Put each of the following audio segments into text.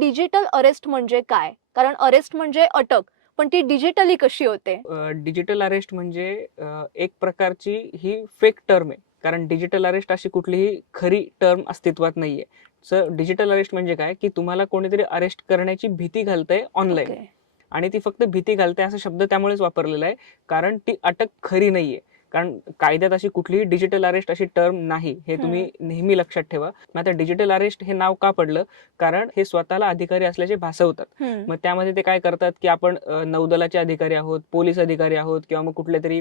Digital arrest म्हणजे काय? कारण अरेस्ट म्हणजे अटक पण ती डिजिटली कशी होते? डिजिटल अरेस्ट म्हणजे एक प्रकारची ही फेक टर्म आहे. कारण डिजिटल अरेस्ट अशी कुठलीही खरी टर्म अस्तित्वात नाहीये. सर डिजिटल अरेस्ट म्हणजे काय? की तुम्हाला कोणीतरी अरेस्ट करण्याची भीती घालतंय ऑनलाईन. आणि ती फक्त भीती घालते असा शब्द त्यामुळेच वापरलेला आहे. कारण ती अटक खरी नाहीये. कारण कायद्यात अशी कुठलीही डिजिटल अरेस्ट अशी टर्म नाही हे तुम्ही नेहमी लक्षात ठेवा. मग आता डिजिटल अरेस्ट हे नाव का पडलं? कारण हे स्वतःला अधिकारी असल्याचे भासवतात. मग त्यामध्ये ते काय करतात की आपण नौदलाचे अधिकारी आहोत पोलीस अधिकारी आहोत किंवा मग कुठले तरी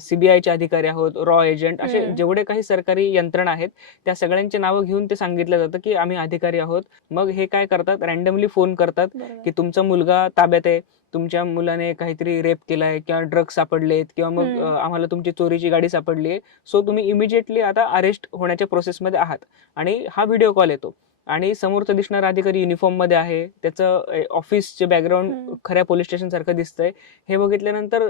सीबीआयचे अधिकारी आहोत रॉ एजंट असे. जेवढे काही सरकारी यंत्रणा आहेत त्या सगळ्यांची नावं घेऊन ते सांगितलं जातं की आम्ही अधिकारी आहोत. मग हे काय करतात? रॅन्डमली फोन करतात. की तुमचा मुलगा ताब्यात आहे. तुमच्या मुलाने काहीतरी रेप केलाय किंवा ड्रग्ज सापडलेत किंवा मग आम्हाला तुमची चोरीची गाडी सापडली आहे. सो तुम्ही इमिजिएटली आता अरेस्ट होण्याच्या प्रोसेसमध्ये आहात. आणि हा व्हिडिओ कॉल येतो. आणि समोरचा दिसणारा अधिकारी युनिफॉर्ममध्ये आहे त्याचं ऑफिसचे बॅकग्राऊंड. खऱ्या पोलीस स्टेशन सारखं दिसतंय. हे बघितल्यानंतर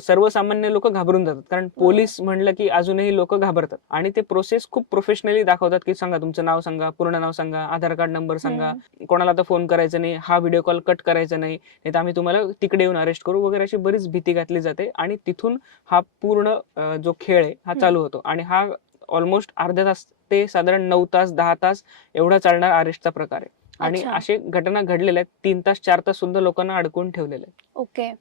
सर्वसामान्य लोक घाबरून जातात. कारण पोलीस म्हणलं की अजूनही लोक घाबरतात. आणि ते प्रोसेस खूप प्रोफेशनली दाखवतात की सांगा तुमचं नाव सांगा पूर्ण नाव सांगा आधार कार्ड नंबर सांगा. कोणाला आता फोन करायचा नाही हा व्हिडिओ कॉल कट करायचा नाही. नाही तर आम्ही तुम्हाला तिकडे येऊन अरेस्ट करू वगैरे अशी बरीच भीती घातली जाते. आणि तिथून हा पूर्ण जो खेळ आहे हा. चालू होतो. आणि हा ऑलमोस्ट अर्ध्या तास ते साधारण नऊ तास दहा तास एवढा चालणार अरेस्टचा प्रकार आहे. आणि. असे घटना घडलेल्या आहेत. तीन तास चार तास सुद्धा लोकांना अडकून ठेवलेले ओके.